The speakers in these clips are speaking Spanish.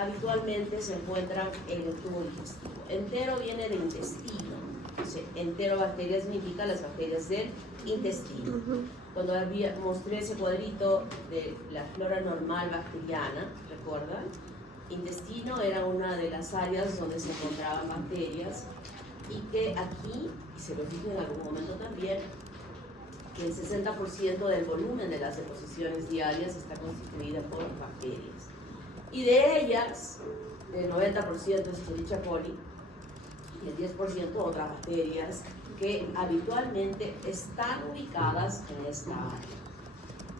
habitualmente se encuentran en el tubo digestivo. Entero viene de intestino. Entonces, enterobacterias significa las bacterias del intestino. Cuando mostré ese cuadrito de la flora normal bacteriana, ¿recuerdan? Intestino era una de las áreas donde se encontraban bacterias y que aquí, y se lo dije en algún momento también, que el 60% del volumen de las deposiciones diarias está constituida por bacterias. Y de ellas, el 90% es Escherichia coli y el 10% otras bacterias que habitualmente están ubicadas en esta área.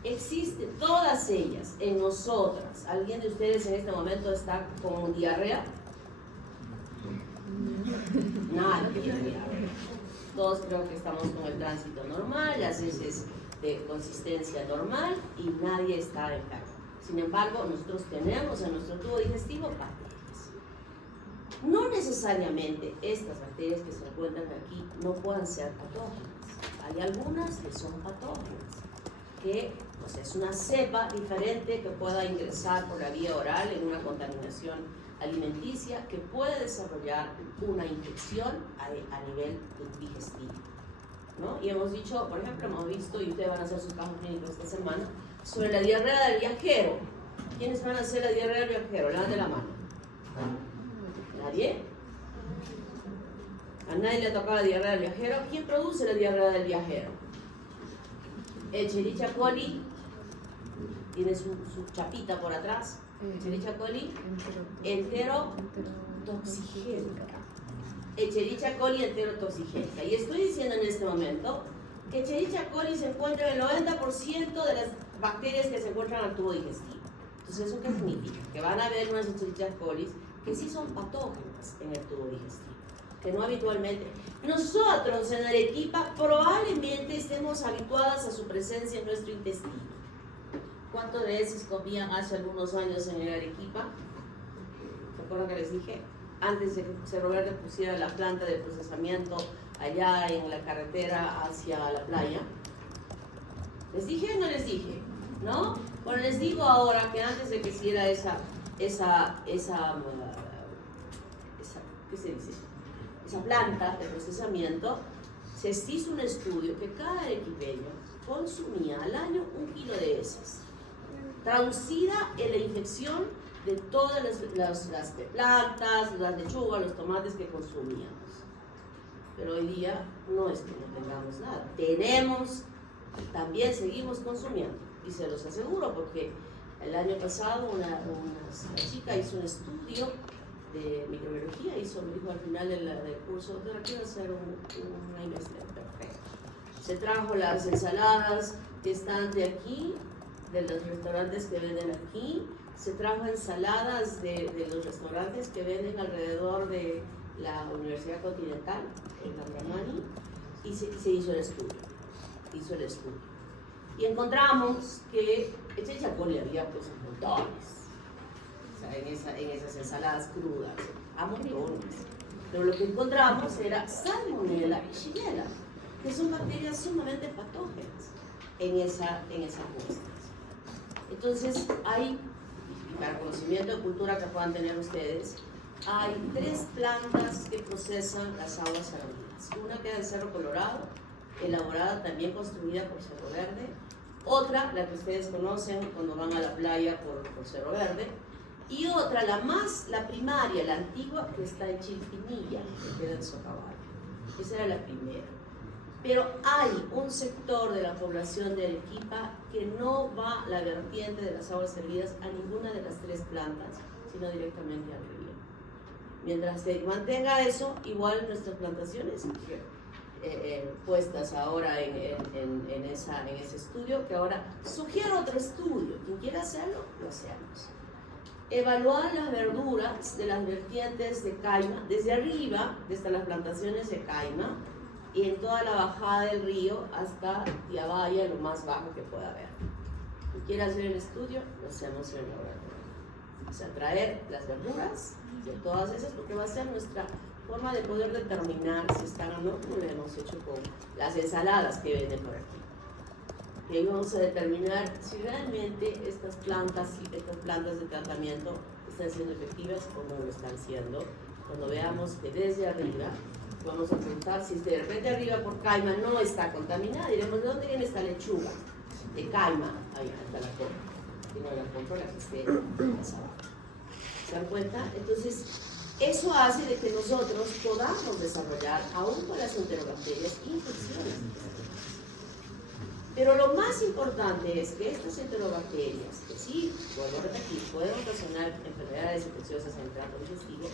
Existen todas ellas en nosotras. ¿Alguien de ustedes en este momento está con diarrea? Nadie tiene diarrea. Todos creo que estamos con el tránsito normal, las heces de consistencia normal y nadie está enfermo. Sin embargo, nosotros tenemos en nuestro tubo digestivo bacterias. No necesariamente estas bacterias que se encuentran aquí no puedan ser patógenas. Hay algunas que son patógenas, que pues, es una cepa diferente que pueda ingresar por la vía oral en una contaminación alimenticia que puede desarrollar una infección a nivel digestivo, ¿no? Y hemos dicho, por ejemplo, hemos visto, y ustedes van a hacer sus casos clínicos esta semana, sobre la diarrea del viajero. ¿Quiénes van a hacer la diarrea del viajero? Levanten la mano. ¿Nadie? ¿A nadie le ha tocado la diarrea del viajero? ¿Quién produce la diarrea del viajero? Escherichia coli tiene su chapita por atrás. Escherichia coli enterotoxigénica. Escherichia coli enterotoxigénica. Y estoy diciendo en este momento que Escherichia coli se encuentra en el 90% de las bacterias que se encuentran en el tubo digestivo. Entonces, ¿eso qué significa? Que van a haber unas Escherichia coli que sí son patógenas en el tubo digestivo, que no habitualmente. Nosotros en Arequipa probablemente estemos habituadas a su presencia en nuestro intestino. ¿Cuántos de esos comían hace algunos años en el Arequipa? ¿Se acuerdan que les dije? Antes de que José Roberto pusiera la planta de procesamiento allá en la carretera hacia la playa. ¿Les dije o no les dije? ¿No? Bueno, les digo ahora que antes de que hiciera ¿qué se dice? Esa planta de procesamiento, se hizo un estudio que cada arequipeño consumía al año 1 kilo de heces, traducida en la infección de todas las plantas, las lechugas, los tomates que consumíamos. Pero hoy día no es que no tengamos nada, también seguimos consumiendo, y se los aseguro porque el año pasado una chica hizo un estudio de microbiología, me dijo al final del curso, doctora, quiero hacer una investigación. Perfecto. Se trajo las ensaladas que están de aquí, de los restaurantes que venden aquí, se trajo ensaladas de los restaurantes que venden alrededor de la Universidad Continental, en Andramani, y se hizo el estudio. Y encontramos que Escherichia coli había pues montones, o sea, en esas ensaladas crudas, a montones. Pero lo que encontramos era Salmonella y Shigella, que son bacterias sumamente patógenas en esa muestra. Entonces, hay, para conocimiento de cultura que puedan tener ustedes, hay 3 plantas que procesan las aguas salinas. Una queda en Cerro Colorado, elaborada, también construida por Cerro Verde. Otra, la que ustedes conocen cuando van a la playa por Cerro Verde. Y otra, la primaria, la antigua, que está en Chilpinilla, que queda en Socavalla. Esa era la primera. Pero hay un sector de la población de Arequipa que no va la vertiente de las aguas servidas a ninguna de las 3 plantas, sino directamente al río. Mientras se mantenga eso, igual nuestras plantaciones puestas ahora en ese estudio, que ahora sugiero otro estudio. Quien quiera hacerlo, lo hacemos. Evaluar las verduras de las vertientes de Caima, desde arriba, desde las plantaciones de Caima, y en toda la bajada del río hasta Tiabaya, lo más bajo que pueda haber. Quien quiera hacer el estudio, lo hacemos en el laboratorio. O sea, traer las verduras de todas esas, porque va a ser nuestra forma de poder determinar si están o no, como lo hemos hecho con las ensaladas que venden por aquí. Y ahí vamos a determinar si realmente estas plantas de tratamiento están siendo efectivas o no lo están siendo. Cuando veamos que desde arriba, vamos a preguntar si de repente arriba por Caima no está contaminada, diremos, ¿de dónde viene esta lechuga? De Caima, ahí está la compra. Y no la compro, la que esté más abajo. ¿Se dan cuenta? Entonces, eso hace de que nosotros podamos desarrollar, aún con las enterobacterias, infecciones. Pero lo más importante es que estas enterobacterias, que sí, vuelvo a repetir, pueden ocasionar enfermedades infecciosas en el tracto digestivo,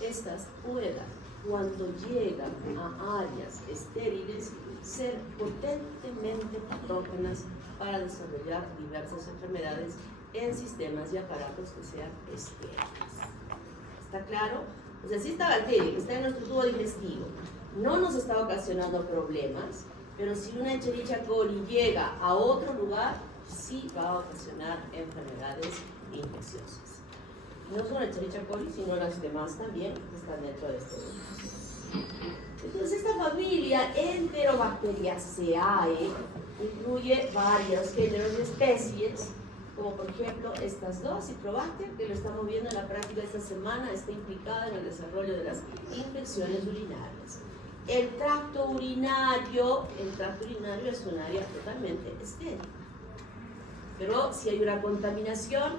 estas puedan, cuando llegan a áreas estériles, ser potentemente patógenas para desarrollar diversas enfermedades en sistemas y aparatos que sean estériles. ¿Está claro? O sea, si esta bacteria que está en nuestro tubo digestivo no nos está ocasionando problemas, pero si una Escherichia coli llega a otro lugar, sí va a ocasionar enfermedades infecciosas. Y no solo Escherichia coli, sino las demás también que están dentro de este grupo. Entonces, esta familia Enterobacteriaceae incluye varios géneros de especies, como por ejemplo estas dos, Citrobacter, que lo estamos viendo en la práctica esta semana, está implicada en el desarrollo de las infecciones urinarias. El tracto urinario es un área totalmente estéril. Pero si hay una contaminación,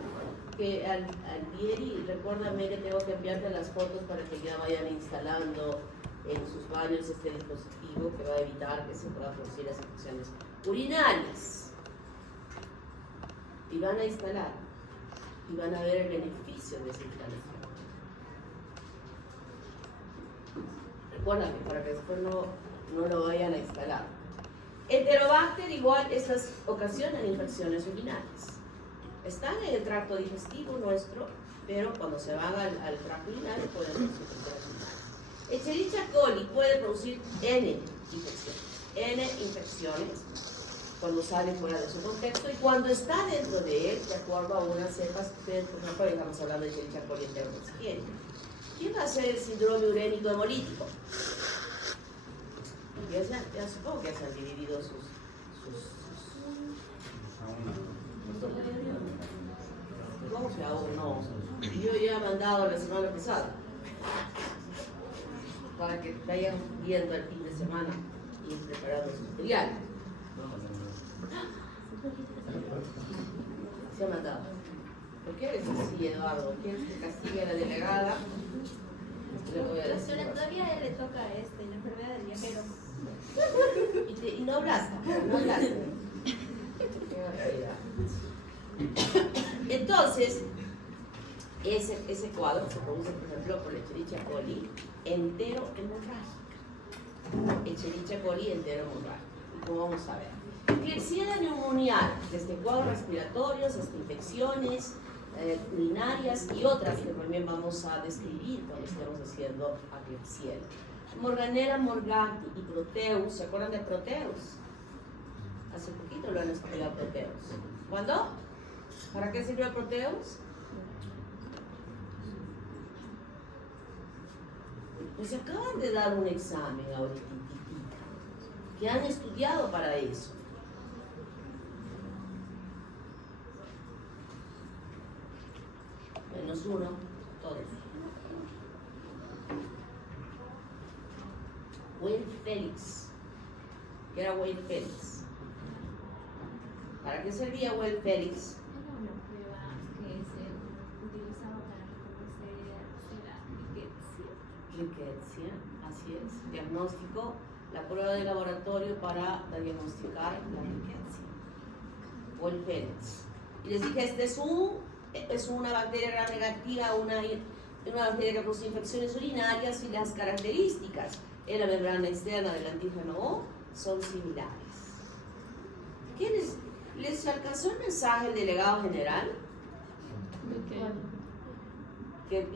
que al ir, y recuérdame que tengo que enviarte las fotos para que ya vayan instalando en sus baños este dispositivo que va a evitar que se puedan producir las infecciones urinarias. Y van a instalar, y van a ver el beneficio de esa instalación. Recuérdame, para que después no lo vayan a instalar. Enterobacter igual, estas ocasionan infecciones urinarias. Están en el tracto digestivo nuestro, pero cuando se van al tracto urinario pueden producir infecciones urinarias. Escherichia coli puede producir N infecciones cuando sale fuera de su contexto, y cuando está dentro de él, de acuerdo a unas cepas, ustedes, por ejemplo, estamos hablando de Escherichia coli enterobacteriana. ¿Quién va a ser el síndrome urénico hemolítico? Ya supongo que ya se han dividido sus... ¿Cómo que aún no? Yo ya he mandado la semana pasada para que vayan viendo el fin de semana y preparando su material. Se ha mandado. ¿Por qué eres así, Eduardo? ¿Quieres que castigue a la delegada? Le voy a decir. Pero todavía a él le toca la enfermedad del viajero. Y no hablaste, no hablaste. Entonces, ese cuadro se produce, por ejemplo, por la Escherichia coli enterohemorrágica. Escherichia coli enterohemorrágica. ¿Y cómo vamos a ver? Klebsiella pneumoniae, desde cuadros respiratorios hasta infecciones urinarias y otras que también vamos a describir cuando estemos haciendo a Klebsiella. Morganella morganti y Proteus, ¿se acuerdan de Proteus? Hace poquito lo han estudiado Proteus. ¿Cuándo? ¿Para qué sirvió Proteus? Pues acaban de dar un examen ahorita, que han estudiado para eso. Menos uno, todos. Wayne Félix. ¿Qué era Wayne Félix? ¿Para qué servía Wayne Félix? Era una prueba que se utilizaba para reconocer la riqueza. Rickettsia, así es. Diagnóstico, la prueba de laboratorio para diagnosticar la rickettsia. Wayne Félix. Y les dije, es una bacteria gram negativa, una bacteria que produce infecciones urinarias, y las características en la membrana externa del antígeno O son similares. ¿Les alcanzó el mensaje del delegado general?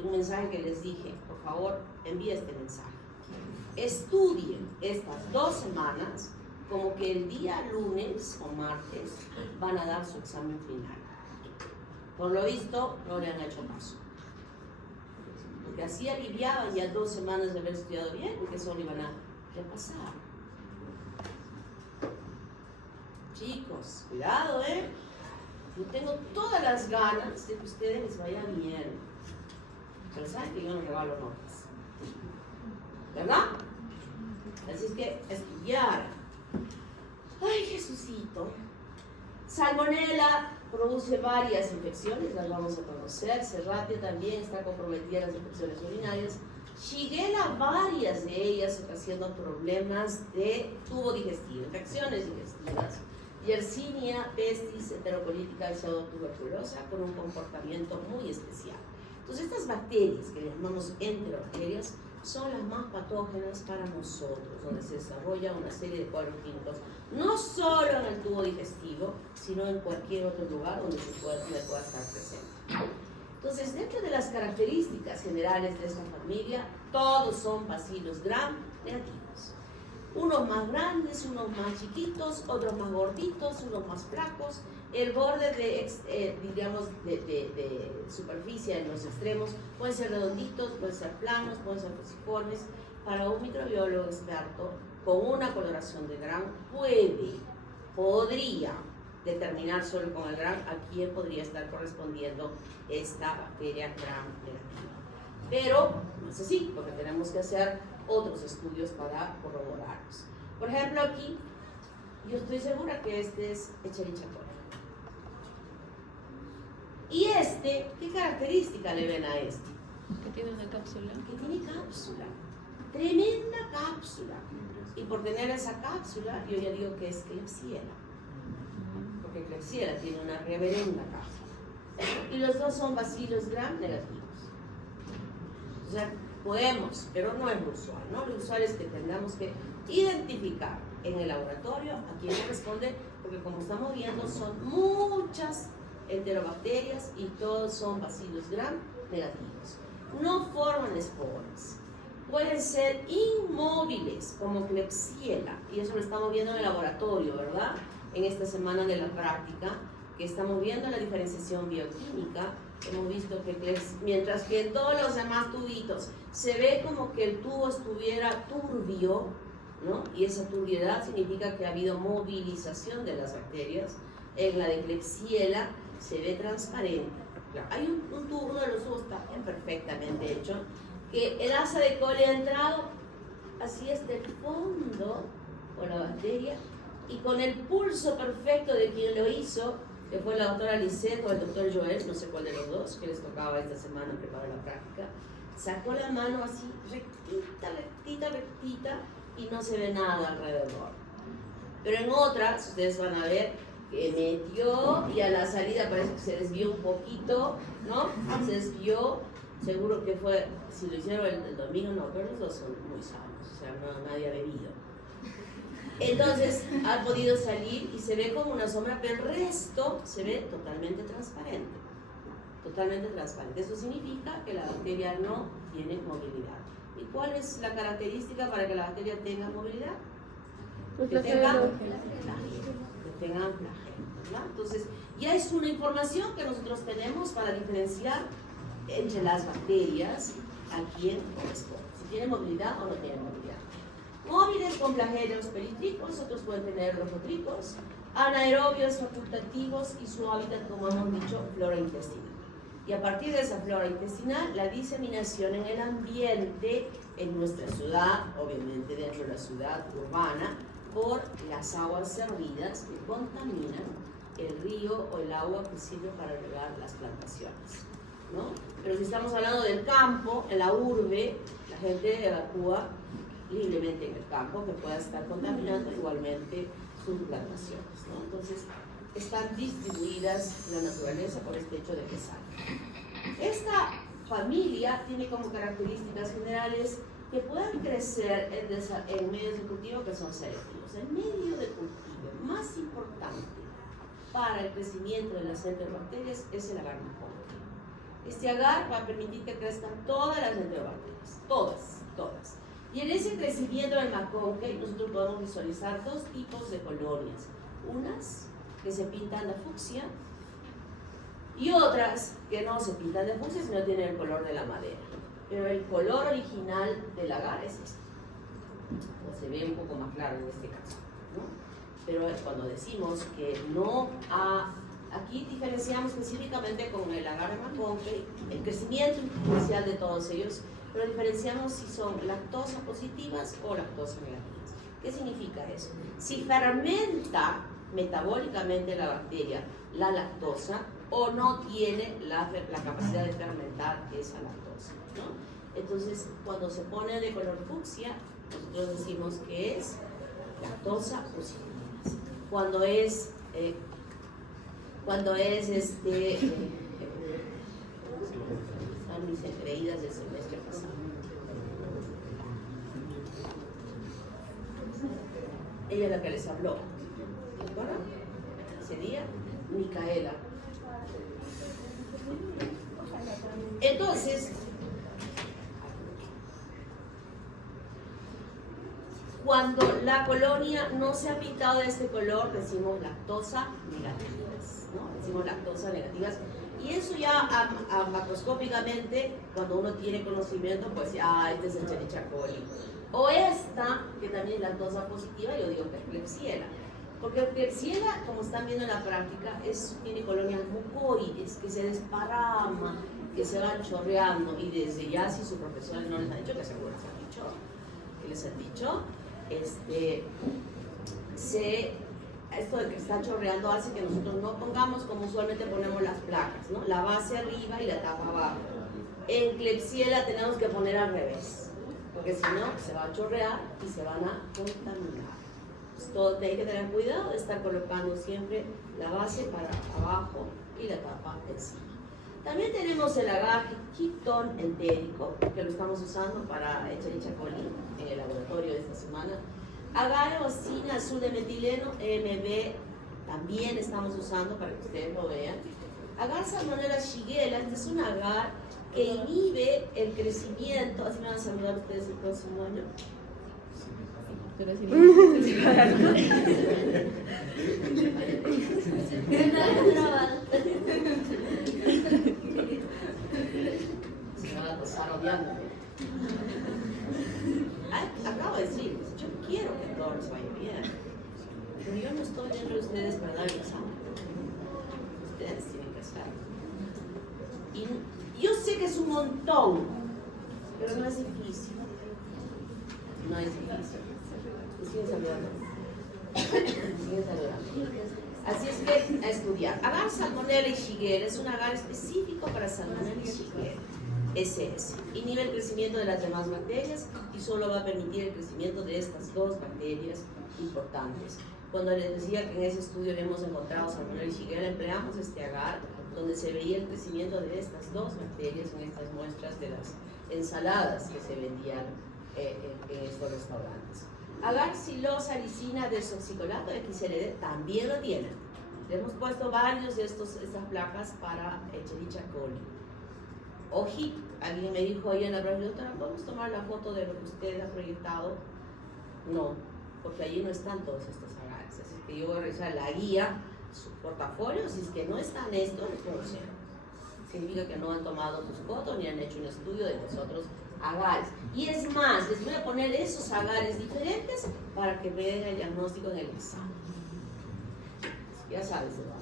Un mensaje que les dije, por favor, envíe este mensaje. Estudien estas 2 semanas como que el día lunes o martes van a dar su examen final. Por lo visto, no le han hecho caso. Porque así aliviaban ya 2 semanas de haber estudiado bien, porque solo iban a repasar. Chicos, cuidado, Yo tengo todas las ganas de que ustedes les vaya bien. pero saben que yo no regalo notas, ¿verdad? Así es que estudiar. Ay, Jesucito. Salmonella produce varias infecciones, las vamos a conocer. Serratia también está comprometida en las infecciones urinarias. Shigella, varias de ellas ocasionan problemas de tubo digestivo, infecciones digestivas. Yersinia pestis enterocolítica y pseudotuberculosa con un comportamiento muy especial. Entonces, estas bacterias que llamamos enterobacterias son las más patógenas para nosotros, donde se desarrolla una serie de cuadros clínicos, no solo en el tubo digestivo, sino en cualquier otro lugar donde pueda estar presente. Entonces, dentro de las características generales de esta familia, todos son bacilos gram negativos. Unos más grandes, unos más chiquitos, otros más gorditos, unos más flacos. El borde de superficie en los extremos pueden ser redonditos, pueden ser planos, pueden ser fusiformes. Para un microbiólogo experto, con una coloración de gram, podría determinar solo con el gram a quién podría estar correspondiendo esta bacteria gram negativa. Pero no es así, porque tenemos que hacer otros estudios para corroborarlos. Por ejemplo, aquí, yo estoy segura que este es Escherichia coli. ¿Y este? ¿Qué característica le ven a este? Que tiene una cápsula. Que tiene cápsula. Tremenda cápsula. Y por tener esa cápsula, yo ya digo que es Klebsiella. Porque Klebsiella tiene una reverenda cápsula. Y los dos son bacilos gram negativos. O sea, podemos, pero no es lo usual, ¿no? Lo usual es que tengamos que identificar en el laboratorio a quién corresponde, porque como estamos viendo, son muchas enterobacterias y todos son bacilos gram negativos. No forman esporas. Pueden ser inmóviles, como Klebsiella, y eso lo estamos viendo en el laboratorio, ¿verdad? En esta semana de la práctica, que estamos viendo la diferenciación bioquímica, hemos visto que mientras que en todos los demás tubitos se ve como que el tubo estuviera turbio, ¿no? Y esa turbiedad significa que ha habido movilización de las bacterias. En la de Klebsiella se ve transparente. Claro, hay un tubo, uno de los tubos está bien perfectamente hecho, que el asa de coli ha entrado así hasta el fondo con la bacteria y con el pulso perfecto de quien lo hizo, que fue la doctora Lisette o el doctor Joel, no sé cuál de los dos, que les tocaba esta semana preparar la práctica, sacó la mano así rectita y no se ve nada alrededor. Pero en otras, ustedes van a ver que metió y a la salida parece que se desvió un poquito, ¿no? Se desvió, seguro que fue, si lo hicieron el domingo, no, pero los dos son muy sanos, o sea, nadie ha bebido. Entonces ha podido salir y se ve como una sombra, pero el resto se ve totalmente transparente. Totalmente transparente. Eso significa que la bacteria no tiene movilidad. ¿Y cuál es la característica para que la bacteria tenga movilidad? Que tengan flagelo, ¿verdad? Entonces, ya es una información que nosotros tenemos para diferenciar entre las bacterias a quién corresponde. Si tiene movilidad o no tiene movilidad. Móviles con flagelos peritricos, otros pueden tener rofotricos, anaerobios facultativos y su hábitat, como hemos dicho, flora intestinal. Y a partir de esa flora intestinal, la diseminación en el ambiente, en nuestra ciudad, obviamente dentro de la ciudad urbana, por las aguas servidas que contaminan el río o el agua que sirve para regar las plantaciones, ¿no? Pero si estamos hablando del campo, en la urbe, la gente evacúa libremente en el campo, que pueda estar contaminando igualmente sus plantaciones, ¿no? Entonces, están distribuidas en la naturaleza por este hecho de que salen. Esta familia tiene como características generales que puedan crecer en medios de cultivo que son selectivos. El medio de cultivo más importante para el crecimiento de las enterobacterias es el agar macón. Este agar va a permitir que crezcan todas las enterobacterias, todas. Y en ese crecimiento del maconque nosotros podemos visualizar dos tipos de colonias. Unas que se pintan de fucsia y otras que no se pintan de fucsia, sino tienen el color de la madera. Pero el color original del agar es este. O se ve un poco más claro en este caso, ¿no? Pero cuando decimos que no ha Aquí diferenciamos específicamente con el agar de McConkie el crecimiento inicial de todos ellos, pero diferenciamos si son lactosa positivas o lactosa negativas. ¿Qué significa eso? Si fermenta metabólicamente la bacteria la lactosa o no tiene la capacidad de fermentar esa lactosa, ¿no? Entonces, cuando se pone de color fucsia, nosotros decimos que es lactosa positiva. Cuando es son mis engreídas del semestre pasado. Ella es la que les habló, ¿se acuerdan? Ese día, Micaela. Entonces, cuando la colonia no se ha pintado de este color, decimos lactosa negativas, ¿no? Decimos lactosa negativas. Y eso ya macroscópicamente, cuando uno tiene conocimiento, pues este es el Escherichia coli. O esta, que también es lactosa positiva, yo digo que es Klebsiella. Porque el Klebsiella, como están viendo en la práctica, tiene colonias mucoides que se desparraman, que se van chorreando. Y desde ya, si sus profesores no les han dicho, que seguro les han dicho, esto de que está chorreando hace que nosotros no pongamos como usualmente ponemos las placas, ¿no? La base arriba y la tapa abajo. En Klebsiella tenemos que poner al revés, porque si no se va a chorrear y se van a contaminar. Entonces, todo hay que tener cuidado de estar colocando siempre la base para abajo y la tapa encima. También tenemos el agar Quitón entérico, que lo estamos usando para Escherichia coli en el laboratorio de esta semana. Agar eosina azul de metileno, EMB, también estamos usando para que ustedes lo vean. Agar Salmonella Shigella, este es un agar que inhibe el crecimiento. Así me van a saludar ustedes el próximo año. Se van a pasar odiándome. Acabo de decir, yo quiero que a todos les vaya bien, pero yo no estoy dentro de ustedes para dar el examen. Ustedes tienen que hacerlo. Y yo sé que es un montón, pero no es difícil. No es difícil. Y siguen saludando. Siguen saludando. Así es que a estudiar. Agar Salmonella y Shigella es un agar específico para Salmonella y Shigella. SS. Inhibe el crecimiento de las demás bacterias y solo va a permitir el crecimiento de estas dos bacterias importantes. Cuando les decía que en ese estudio le hemos encontrado Salmonella y Shigella, empleamos este agar donde se veía el crecimiento de estas dos bacterias en estas muestras de las ensaladas que se vendían en estos restaurantes. Agar Psilosalicina desoxicolato XLD también lo tienen. Le hemos puesto varios de estas placas para Escherichia coli. Ojito, alguien me dijo ahí en la radio, doctora, ¿podemos tomar la foto de lo que usted ha proyectado? No, porque allí no están todos estos agares. Así que yo voy a revisar la guía, su portafolio, si es que no están estos, entonces significa que no han tomado sus fotos ni han hecho un estudio de los otros agares. Y es más, les voy a poner esos agares diferentes para que vean el diagnóstico en el examen. Ya sabes, ¿no?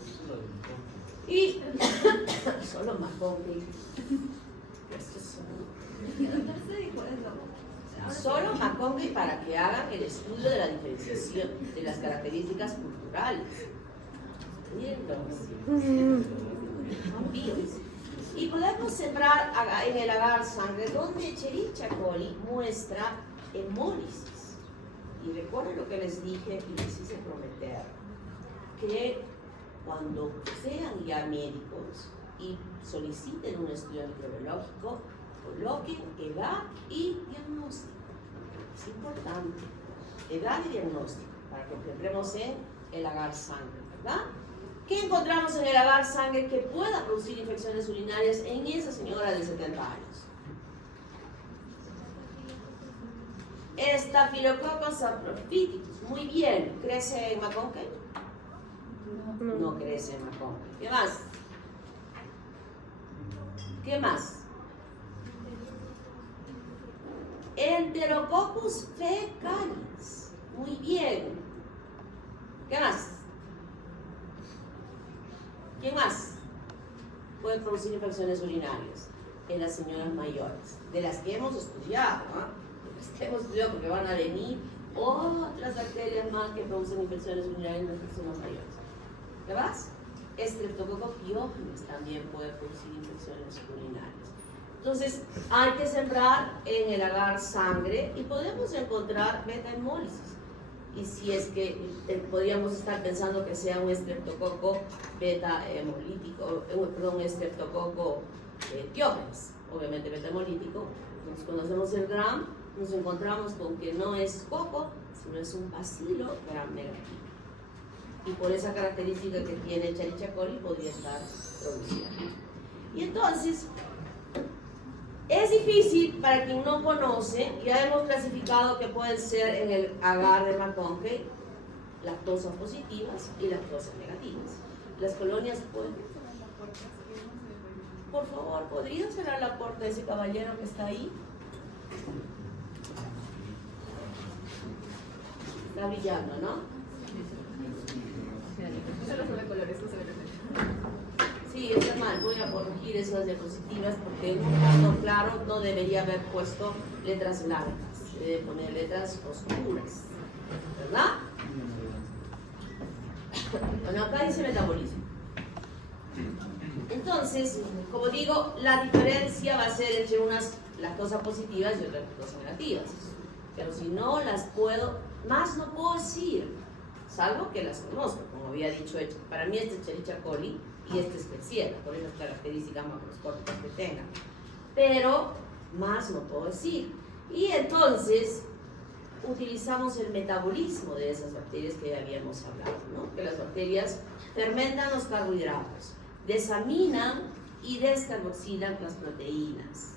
Y solo McConkie. Solo McConkie para que hagan el estudio de la diferenciación de las características culturales. Y podemos sembrar en el agar sangre donde Escherichia coli muestra hemólisis. Y recuerden lo que les dije y les hice prometer, que cuando sean ya médicos y soliciten un estudio microbiológico, coloquen edad y diagnóstico. Es importante, edad y diagnóstico, para que entremos en el agar sangre, ¿verdad? ¿Qué encontramos en el agar sangre que pueda producir infecciones urinarias en esa señora de 70 años? Staphylococcus saprophyticus. Muy bien. ¿Crece en McConkie? No crece en McConkie. ¿Qué más? ¿Qué más? Enterococcus fecalis. Muy bien. ¿Qué más? ¿Quién más puede producir infecciones urinarias? En las señoras mayores, de las que hemos estudiado, de las que hemos estudiado, porque van a venir otras bacterias más que producen infecciones urinarias en las personas mayores. ¿Verdad? Streptococcus pyogenes también puede producir infecciones urinarias. Entonces, hay que sembrar en el agar sangre y podemos encontrar beta-hemólisis. Y si es que podríamos estar pensando que sea un estreptococo beta-hemolítico, perdón, un estreptococo Diógenes, obviamente beta-hemolítico. Entonces, cuando hacemos el gram, nos encontramos con que no es coco, sino es un bacilo gram negativo. Y por esa característica que tiene Escherichia coli podría estar producida. Y entonces, es difícil para quien no conoce. Ya hemos clasificado que pueden ser en el agar de McConkey lactosa positivas y lactosa negativas. Las colonias pueden... Por favor, ¿podrían cerrar la puerta de ese caballero que está ahí? Está brillando, ¿no? Sí, está mal. Voy a corregir esas diapositivas porque en un caso claro no debería haber puesto letras blancas. Debe poner letras oscuras. ¿Verdad? Bueno, acá dice metabolismo. Entonces, como digo, la diferencia va a ser entre unas lactosa positivas y otras lactosa negativas. Pero si no las puedo, más no puedo decir, salvo que las conozco, como había dicho. Para mí este es Escherichia coli y este es Klebsiella, por esas características macroscópicas que tengan. Pero más no puedo decir. Y entonces utilizamos el metabolismo de esas bacterias que ya habíamos hablado, ¿no? Que las bacterias fermentan los carbohidratos, desaminan y descarboxilan las proteínas,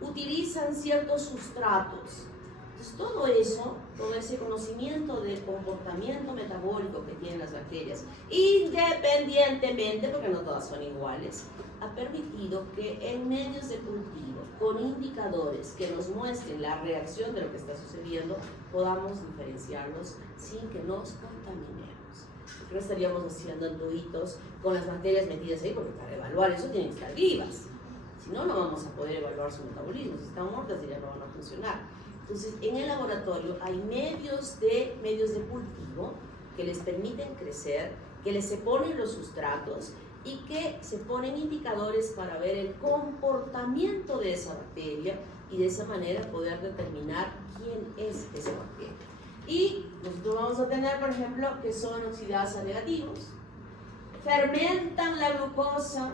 utilizan ciertos sustratos. Entonces todo eso, todo ese conocimiento del comportamiento metabólico que tienen las bacterias, independientemente, porque no todas son iguales, ha permitido que en medios de cultivo, con indicadores que nos muestren la reacción de lo que está sucediendo, podamos diferenciarlos sin que nos contaminemos. No estaríamos haciendo anduitos con las bacterias metidas ahí, porque para evaluar eso tienen que estar vivas. Si no, no vamos a poder evaluar su metabolismo. Si están muertas, ya no van a funcionar. Entonces, en el laboratorio hay medios de cultivo que les permiten crecer, que les se ponen los sustratos y que se ponen indicadores para ver el comportamiento de esa bacteria y de esa manera poder determinar quién es esa bacteria. Y nosotros vamos a tener, por ejemplo, que son oxidasa negativos, fermentan la glucosa,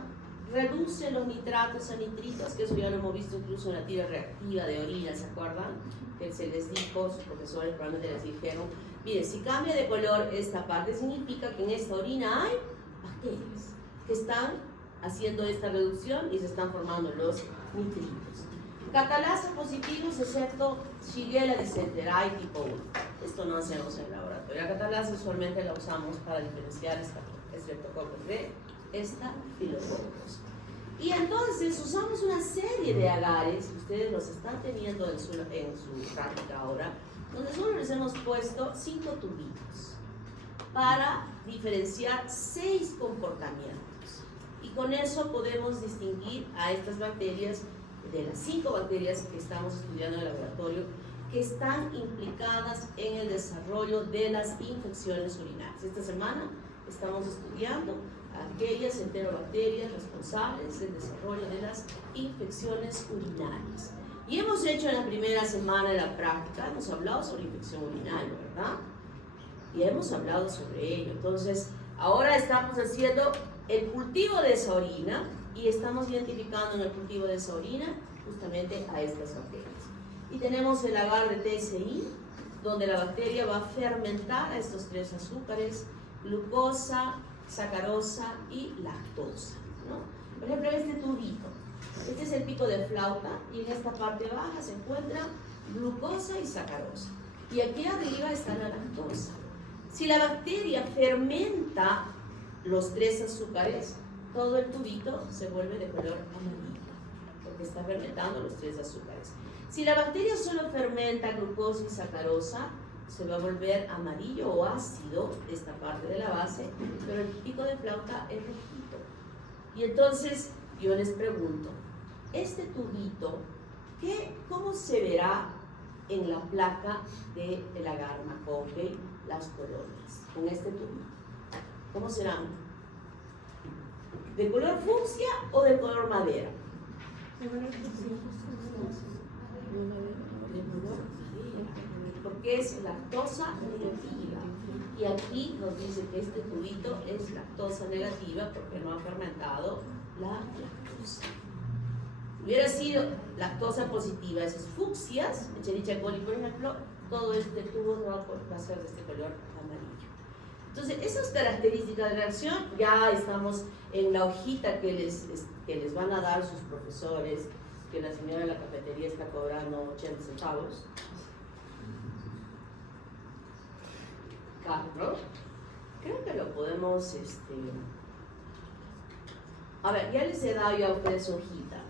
reducen los nitratos a nitritos, que eso ya lo hemos visto incluso en la tira reactiva de orina, ¿se acuerdan? Que se les dijo, sus profesores probablemente les dijeron, miren, si cambia de color esta parte, significa que en esta orina hay bacterias que están haciendo esta reducción y se están formando los nitritos. Catalasa positivos excepto Shigella dysenterai tipo 1. Esto no hacemos en el laboratorio. La catalasa usualmente la usamos para diferenciar Streptococcus de Staphylococcus. Y entonces usamos una serie de agares, ustedes los están teniendo en su práctica ahora, donde solo les hemos puesto 5 tubitos para diferenciar 6 comportamientos. Y con eso podemos distinguir a estas bacterias de las 5 bacterias que estamos estudiando en el laboratorio, que están implicadas en el desarrollo de las infecciones urinarias. Esta semana estamos estudiando aquellas enterobacterias responsables del desarrollo de las infecciones urinarias. Y hemos hecho en la primera semana de la práctica, hemos hablado sobre infección urinaria, ¿verdad? Y hemos hablado sobre ello. Entonces, ahora estamos haciendo el cultivo de esa orina y estamos identificando en el cultivo de esa orina justamente a estas bacterias. Y tenemos el agar de TSI, donde la bacteria va a fermentar a estos 3 azúcares, glucosa, sacarosa y lactosa, ¿no? Por ejemplo, este tubito, este es el pico de flauta y en esta parte baja se encuentra glucosa y sacarosa. Y aquí arriba está la lactosa. Si la bacteria fermenta los 3 azúcares, todo el tubito se vuelve de color amarillo, porque está fermentando los 3 azúcares. Si la bacteria solo fermenta glucosa y sacarosa, se va a volver amarillo o ácido esta parte de la base, pero el pico de flauta es rojito. Y entonces yo les pregunto, este tubito, ¿cómo se verá en la placa del agar-McConkey las colonias? Con este tubito, ¿cómo serán? ¿De color fucsia o de color madera? De color madera, porque es lactosa negativa. Y aquí nos dice que este tubito es lactosa negativa porque no ha fermentado la lactosa. Si hubiera sido lactosa positiva, esas fucsias, Escherichia coli por ejemplo, todo este tubo no va a ser de este color amarillo. Entonces, esas características de reacción ya estamos en la hojita que les van a dar sus profesores, que la señora de la cafetería está cobrando 80 centavos. Carlos, creo que lo podemos, a ver, ya les he dado yo a ustedes su hojita.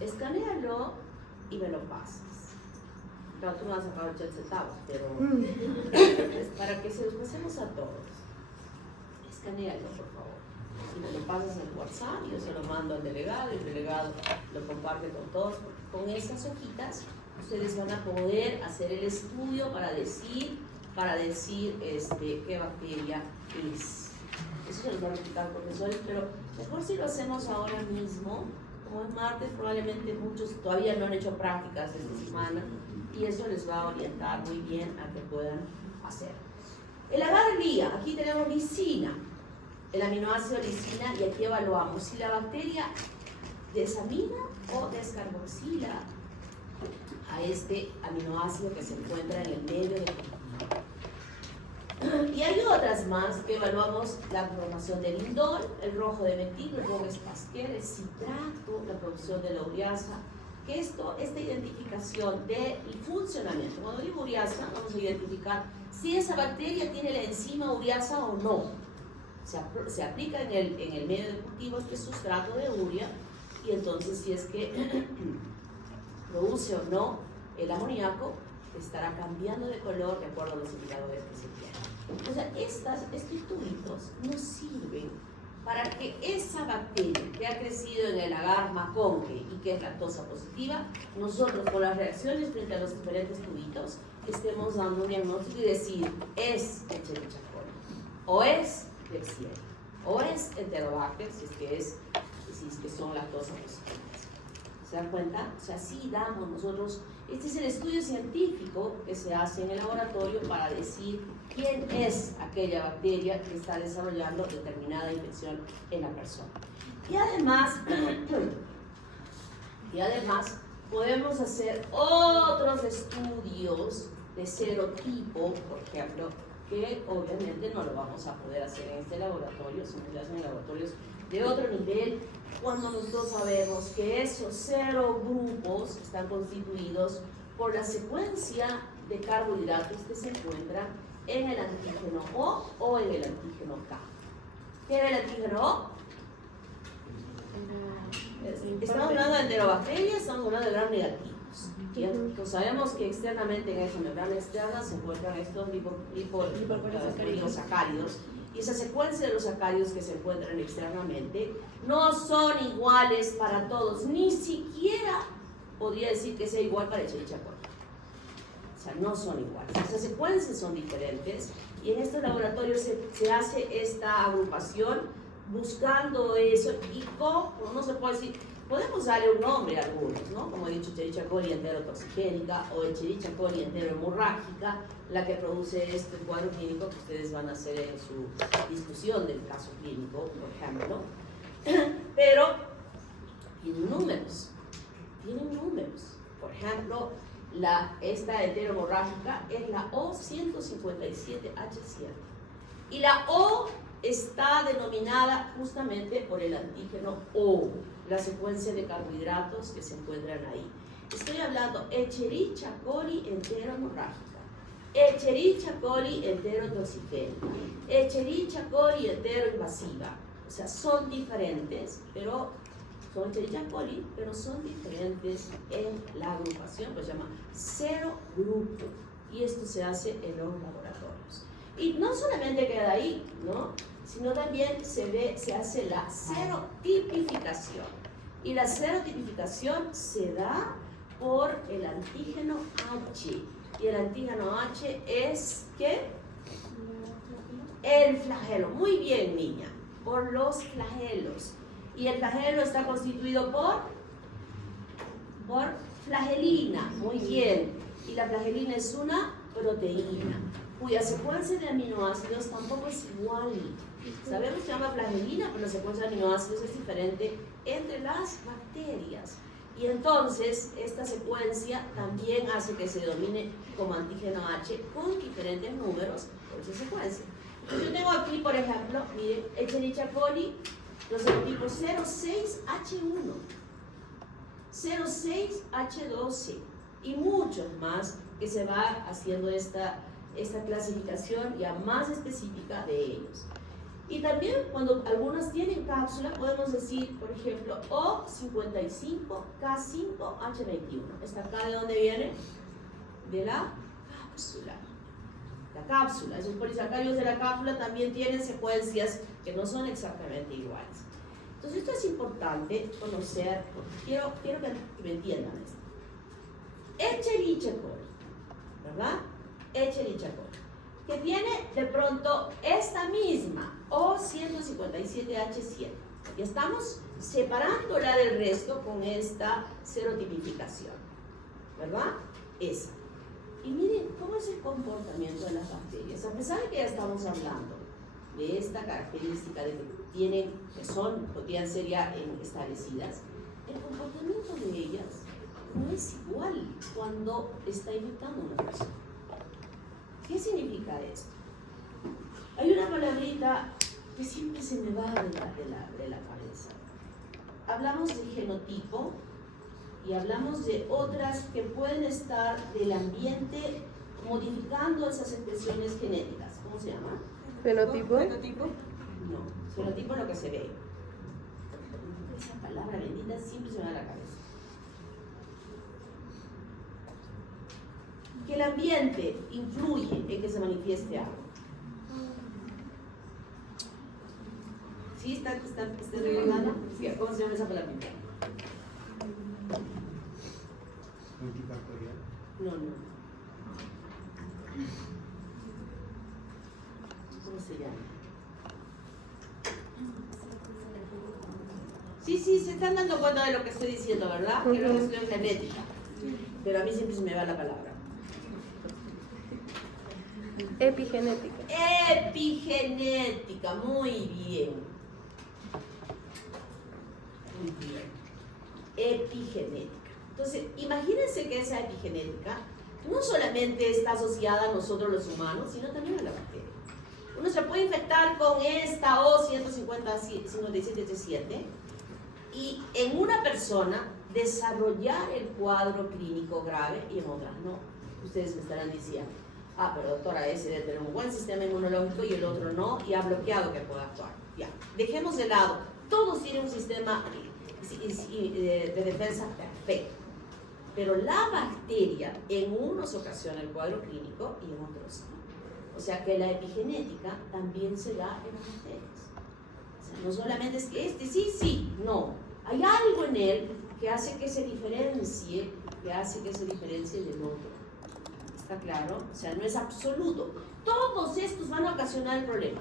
Escanéalo y me lo pasas. Claro, tú no vas a pagar 80 centavos, pero es para que se los pasemos a todos. Escanéalo, por favor. Y me lo pasas en WhatsApp, yo se lo mando al delegado, y el delegado lo comparte con todos, porque con esas hojitas ustedes van a poder hacer el estudio para decir qué bacteria es. Eso se los va a explicar profesores, pero mejor si lo hacemos ahora mismo. Como es martes, probablemente muchos todavía no han hecho prácticas esta semana y eso les va a orientar muy bien a que puedan hacer. El agar-guía, aquí tenemos lisina, el aminoácido lisina, y aquí evaluamos si la bacteria desamina o descarboxila a este aminoácido que se encuentra en el medio del cultivo. Y hay otras más que evaluamos: la formación del indol, el rojo de metilo, el rojo Pasteur, el citrato, la producción de la ureasa. Que esta identificación del funcionamiento, cuando digo ureasa, vamos a identificar si esa bacteria tiene la enzima ureasa o no. Se aplica en el medio de cultivo este sustrato de urea, y entonces si es que produce o no el amoníaco, estará cambiando de color de acuerdo a los indicadores que se tienen. O sea, estos tubitos nos sirven para que esa bacteria que ha crecido en el agar-McConkey y que es lactosa positiva, nosotros con las reacciones frente a los diferentes tubitos estemos dando un diagnóstico y decir, es Escherichia coli, o es Klebsiella, o es Enterobacter, si es que son lactosa positivas. ¿Se dan cuenta? O sea, sí damos nosotros. Este es el estudio científico que se hace en el laboratorio para decir quién es aquella bacteria que está desarrollando determinada infección en la persona. Y además podemos hacer otros estudios de serotipo, por ejemplo, que obviamente no lo vamos a poder hacer en este laboratorio, sino que hacen en laboratorios de otro nivel, cuando nosotros sabemos que esos serogrupos están constituidos por la secuencia de carbohidratos que se encuentran en el antígeno O en el antígeno K. ¿Qué es el antígeno O? Estamos hablando de enterobacterias, estamos hablando de gram negativos. Pues sabemos que externamente en esa membrana externa se encuentran estos liposacáridos, y esa secuencia de los sacáridos que se encuentran externamente no son iguales para todos, ni siquiera podría decir que sea igual para Escherichia coli. O sea, no son iguales, esas secuencias son diferentes, y en estos laboratorios se hace esta agrupación buscando eso, y como no se puede decir, podemos darle un nombre a algunos, ¿no? Como he dicho, Escherichia coli enterotoxigénica o Escherichia coli enterohemorrágica, la que produce este cuadro clínico que ustedes van a hacer en su discusión del caso clínico, por ejemplo. Pero tienen números. Por ejemplo, esta enterohemorrágica es la O157H7. Y la O está denominada justamente por el antígeno O, la secuencia de carbohidratos que se encuentran ahí. Estoy hablando Escherichia coli enterohemorrágica, Escherichia coli enterotoxigénica, Escherichia coli enteroinvasiva. O sea, son diferentes, pero son Escherichia coli, pero son diferentes en la agrupación, pues se llama serogrupo, y esto se hace en los laboratorios. Y no solamente queda ahí, ¿no? sino también se hace la serotipificación. Y la serotipificación se da por el antígeno H. Y el antígeno H es, ¿qué? El flagelo. Muy bien, niña. Por los flagelos. Y el flagelo está constituido por flagelina. Muy bien. Y la flagelina es una proteína cuya secuencia de aminoácidos tampoco es igual. Sabemos que se llama flagelina, pero la secuencia de aminoácidos es diferente entre las bacterias. Y entonces esta secuencia también hace que se denomine como antígeno H con diferentes números por esa secuencia. Yo tengo aquí, por ejemplo, miren, Escherichia coli, los serotipos 06H1, 06H12 y muchos más que se va haciendo esta clasificación ya más específica de ellos. Y también cuando algunas tienen cápsula, podemos decir, por ejemplo, O55K5H21. ¿Esta acá de dónde viene? De la cápsula. La cápsula, esos polisacáridos de la cápsula también tienen secuencias que no son exactamente iguales. Entonces esto es importante conocer, porque quiero que me entiendan esto. Escherichia coli, ¿verdad? Escherichia coli, que tiene de pronto esta misma O157H7 y estamos separándola del resto con esta serotipificación, ¿verdad? Esa. Y miren cómo es el comportamiento de las bacterias. A pesar de que ya estamos hablando de esta característica de que podrían ser ya establecidas, el comportamiento de ellas no es igual cuando está infectando a una persona. ¿Qué significa esto? Hay una palabrita que siempre se me va de la cabeza. Hablamos de genotipo y hablamos de otras que pueden estar del ambiente modificando esas expresiones genéticas. ¿Cómo se llama? ¿Fenotipo? ¿Fenotipo? No, fenotipo es lo que se ve. Esa palabra bendita siempre se me va a la cabeza. Que el ambiente influye en que se manifieste algo. ¿Sí? ¿Está recordando? Sí, ¿cómo se llama esa palabra? Multifactorial. No. ¿Cómo se llama? Sí, se están dando cuenta de lo que estoy diciendo, ¿verdad? Que no estoy en genética. Pero a mí siempre se me va la palabra. Epigenética. Epigenética, muy bien. Muy bien. Epigenética. Entonces, imagínense que esa epigenética no solamente está asociada a nosotros los humanos, sino también a la bacteria. Uno se puede infectar con esta O157H7 y en una persona desarrollar el cuadro clínico grave y en otras no. Ustedes me estarán diciendo, pero doctora, ese debe tener un buen sistema inmunológico y el otro no, y ha bloqueado que pueda actuar. Ya, dejemos de lado, todos tienen un sistema de defensa perfecto, pero la bacteria en unos ocasiona el cuadro clínico y en otros no. O sea que la epigenética también se da en las bacterias. O sea, no solamente es que no. Hay algo en él que hace que se diferencie, del otro. ¿Está claro? O sea, no es absoluto. Todos estos van a ocasionar el problema.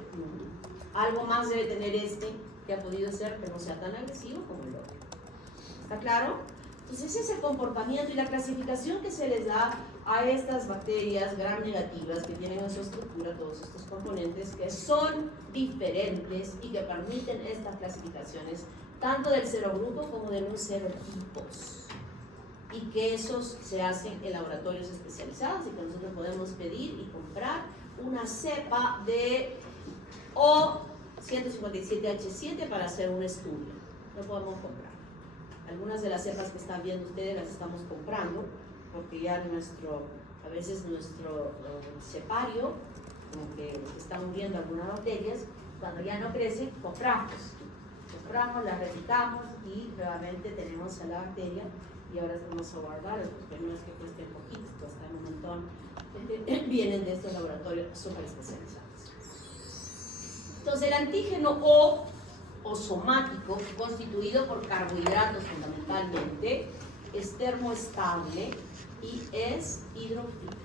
Algo más debe tener que ha podido ser que no sea tan agresivo como el otro. ¿Está claro? Entonces ese es el comportamiento y la clasificación que se les da a estas bacterias gram negativas que tienen en su estructura todos estos componentes que son diferentes y que permiten estas clasificaciones tanto del serogrupo como de los serotipos, y que esos se hacen en laboratorios especializados y que nosotros podemos pedir y comprar una cepa de O157H7 para hacer un estudio. Lo podemos comprar. Algunas de las cepas que están viendo ustedes las estamos comprando porque ya a veces nuestro cepario, como que están muriendo algunas bacterias, cuando ya no crecen, compramos, las replicamos y nuevamente tenemos a la bacteria y ahora vamos a guardarlos porque no es que cuesten poquito, cuestan un montón, vienen de estos laboratorios súper especializados. Entonces el antígeno O somático, constituido por carbohidratos fundamentalmente, es termoestable y es hidrofílico.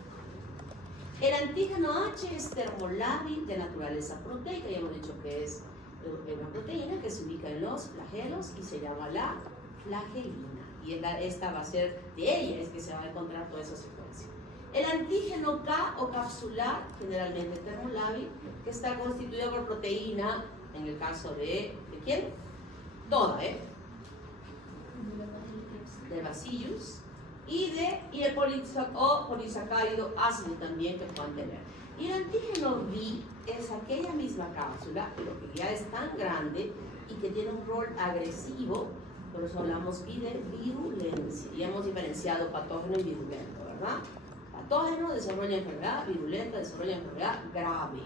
El antígeno H es termolábil de naturaleza proteica, ya hemos dicho que es una proteína que se ubica en los flagelos y se llama la flagelina. Y esta va a ser de ella, es que se va a encontrar toda esa secuencia. El antígeno K o capsular, generalmente termolábil, que está constituido por proteína, en el caso ¿de quién? Toda, de Bacillus, y el polisacárido ácido también que puedan tener. Y el antígeno V es aquella misma cápsula, pero que ya es tan grande y que tiene un rol agresivo, por eso hablamos de virulencia. Y hemos diferenciado patógeno y virulento, ¿verdad? Patógeno desarrolla enfermedad, virulenta desarrolla enfermedad grave.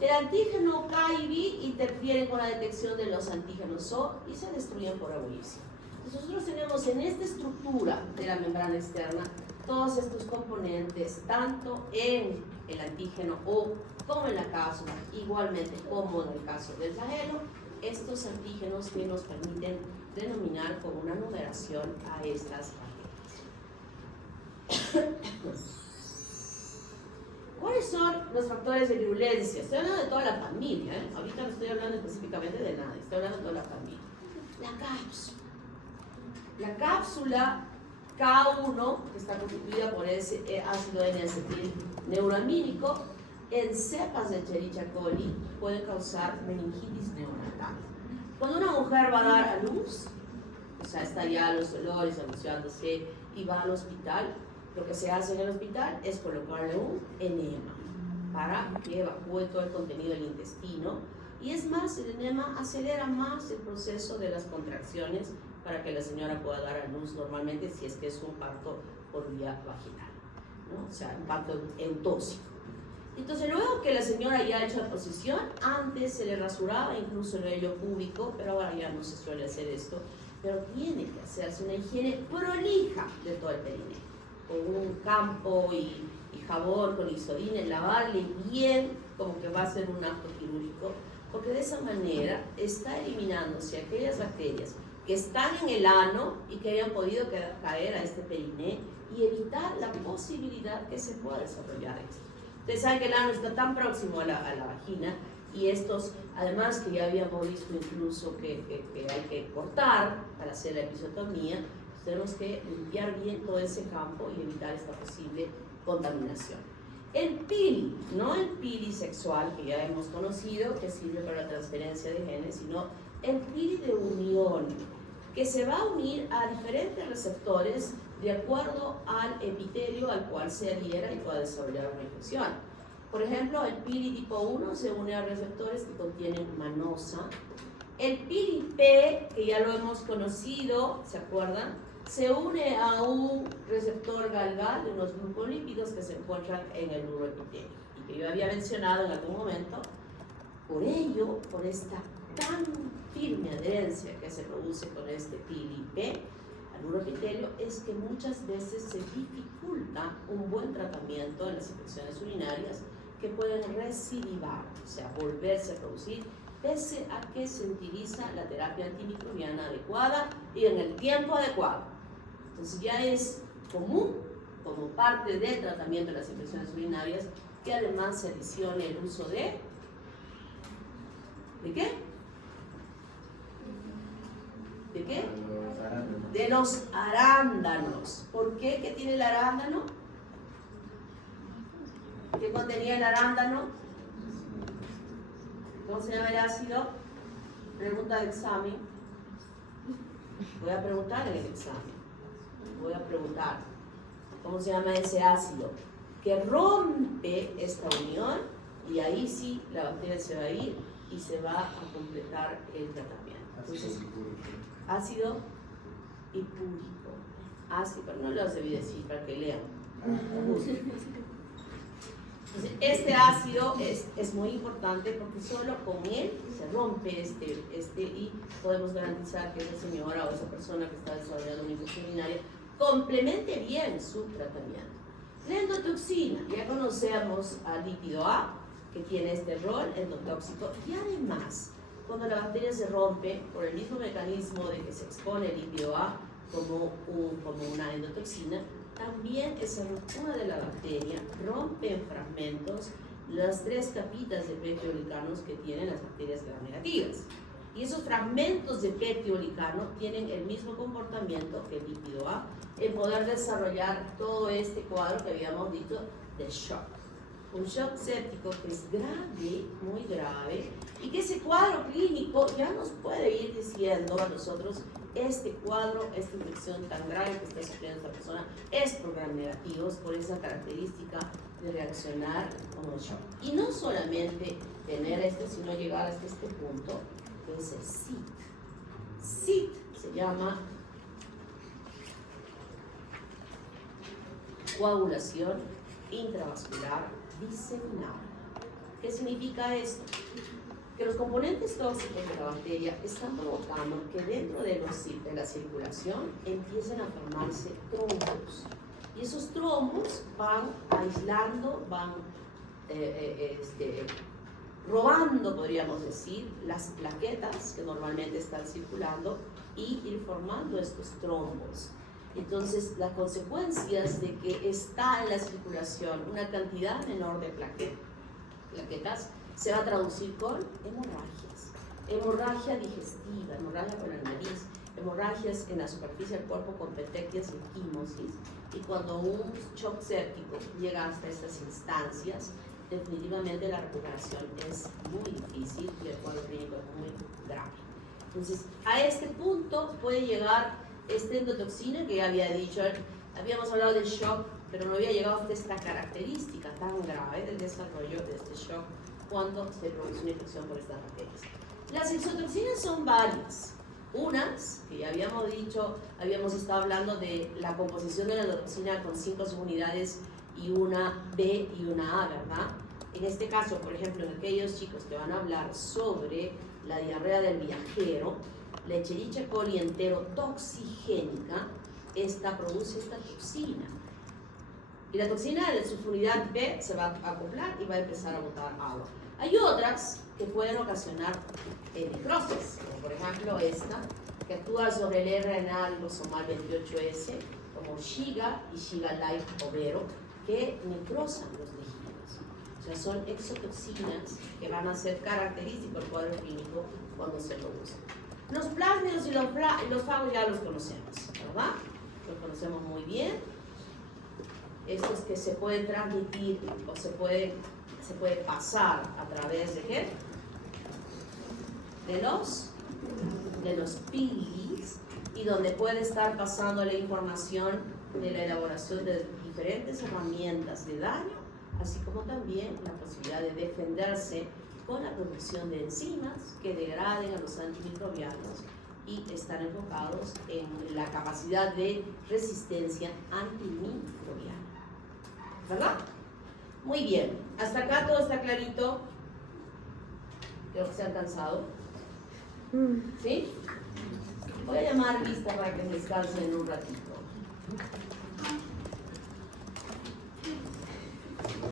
El antígeno K y V interfieren con la detección de los antígenos O y se destruyen por ebullición. Nosotros tenemos en esta estructura de la membrana externa todos estos componentes, tanto en el antígeno O como en la cápsula, igualmente como en el caso del flagelo, estos antígenos que nos permiten denominar con una numeración a estas bacterias. ¿Cuáles son los factores de virulencia? Estoy hablando de toda la familia, ¿eh? Ahorita no estoy hablando específicamente de nadie, estoy hablando de toda la familia. La cápsula. La cápsula K1, que está constituida por ese ácido N-acetil neuroamínico, en cepas de Escherichia coli puede causar meningitis neonatal. Cuando una mujer va a dar a luz, o sea, está ya los dolores anunciándose y va al hospital, lo que se hace en el hospital es colocarle un enema para que evacúe todo el contenido del intestino. Y es más, el enema acelera más el proceso de las contracciones para que la señora pueda dar a luz normalmente si es que es un parto por vía vaginal, ¿no? O sea, un parto eutóxico. Entonces, luego que la señora ya ha hecho la posición, antes se le rasuraba incluso el vello púbico, pero ahora ya no se suele hacer esto, pero tiene que hacerse una higiene prolija de todo el perineo, con un campo y jabón, con isodina, lavarle bien, como que va a ser un acto quirúrgico, porque de esa manera está eliminándose aquellas bacterias que están en el ano y que hayan podido caer a este periné y evitar la posibilidad que se pueda desarrollar esto. Ustedes saben que el ano está tan próximo a la vagina y estos, además que ya habíamos visto incluso que hay que cortar para hacer la episiotomía, tenemos que limpiar bien todo ese campo y evitar esta posible contaminación. El pili, no el pili sexual que ya hemos conocido, que sirve para la transferencia de genes, sino el pili de unión, que se va a unir a diferentes receptores de acuerdo al epitelio al cual se adhiera y pueda desarrollar una infección. Por ejemplo, el pili tipo 1 se une a receptores que contienen manosa. El pili P, que ya lo hemos conocido, ¿se acuerdan? Se une a un receptor galgal de unos glucolípidos que se encuentran en el neuroepitelio y que yo había mencionado en algún momento. Por ello, por esta tan firme adherencia que se produce con este pili P al neuroepitelio, es que muchas veces se dificulta un buen tratamiento de las infecciones urinarias que pueden recidivar, o sea, volverse a producir, pese a que se utiliza la terapia antimicrobiana adecuada y en el tiempo adecuado. Entonces ya es común, como parte del tratamiento de las infecciones urinarias, que además se adicione el uso ¿de qué? ¿De qué? De los arándanos. ¿Por qué? ¿Qué tiene el arándano? ¿Qué contenía el arándano? ¿Cómo se llama el ácido? Pregunta de examen. Voy a preguntar en el examen. Voy a preguntar. ¿Cómo se llama ese ácido? Que rompe esta unión y ahí sí la bacteria se va a ir y se va a completar el tratamiento. Entonces, ácido hipúrico. Ácido, pero no los debí decir para que lean. Entonces, este ácido es muy importante porque solo con él se rompe y podemos garantizar que esa señora o esa persona que está desarrollando una infección urinaria complemente bien su tratamiento. La endotoxina, ya conocemos al lípido A, que tiene este rol endotóxico. Y además, cuando la bacteria se rompe por el mismo mecanismo de que se expone el lípido A como una endotoxina, también esa ruptura de la bacteria rompe en fragmentos las 3 capitas de peptidoglicanos que tienen las bacterias gram negativas. Y esos fragmentos de peptidolicano tienen el mismo comportamiento que el lípido A en poder desarrollar todo este cuadro que habíamos dicho de shock. Un shock séptico que es grave, muy grave, y que ese cuadro clínico ya nos puede ir diciendo a nosotros: este cuadro, esta infección tan grave que está sufriendo esta persona es por gram negativos, por esa característica de reaccionar como el shock. Y no solamente tener sino llegar hasta este punto, que es el SIT. SIT se llama coagulación intravascular diseminada. ¿Qué significa esto? Que los componentes tóxicos de la bacteria están provocando que dentro de la circulación empiecen a formarse trombos. Y esos trombos van aislando, van robando, podríamos decir, las plaquetas que normalmente están circulando y ir formando estos trombos. Entonces, las consecuencias de que está en la circulación una cantidad menor de plaquetas se va a traducir con hemorragias. Hemorragia digestiva, hemorragia por la nariz, hemorragias en la superficie del cuerpo con petequias y equimosis. Y cuando un shock séptico llega hasta estas instancias, definitivamente la recuperación es muy difícil y el cuadro clínico es muy grave. Entonces, a este punto puede llegar esta endotoxina que ya había dicho. Habíamos hablado del shock, pero no había llegado hasta esta característica tan grave del desarrollo de este shock cuando se produce una infección por estas bacterias. Las exotoxinas son varias. Unas, que ya habíamos dicho, habíamos estado hablando de la composición de la endotoxina con 5 subunidades y una B y una A, ¿verdad? En este caso, por ejemplo, en aquellos chicos que van a hablar sobre la diarrea del viajero, la Escherichia coli enterotoxigénica, esta produce esta toxina. Y la toxina de su unidad B se va a acoplar y va a empezar a botar agua. Hay otras que pueden ocasionar necrosis, como por ejemplo esta, que actúa sobre el RNA ribosomal 28S, como Shiga y Shiga Light overo, que necrosan los tejidos. O sea, son exotoxinas que van a ser característicos del cuadro clínico cuando se producen. Los plásmidos y los fagos ya los conocemos, ¿verdad? Los conocemos muy bien. Estos que se pueden transmitir o se puede pasar a través de ¿qué? De los pilis, y donde puede estar pasando la información de la elaboración de diferentes herramientas de daño, así como también la posibilidad de defenderse con la producción de enzimas que degraden a los antimicrobianos y están enfocados en la capacidad de resistencia antimicrobiana. ¿Verdad? Muy bien. Hasta acá todo está clarito. Creo que se han cansado. ¿Sí? Voy a llamar lista para que descansen un ratito.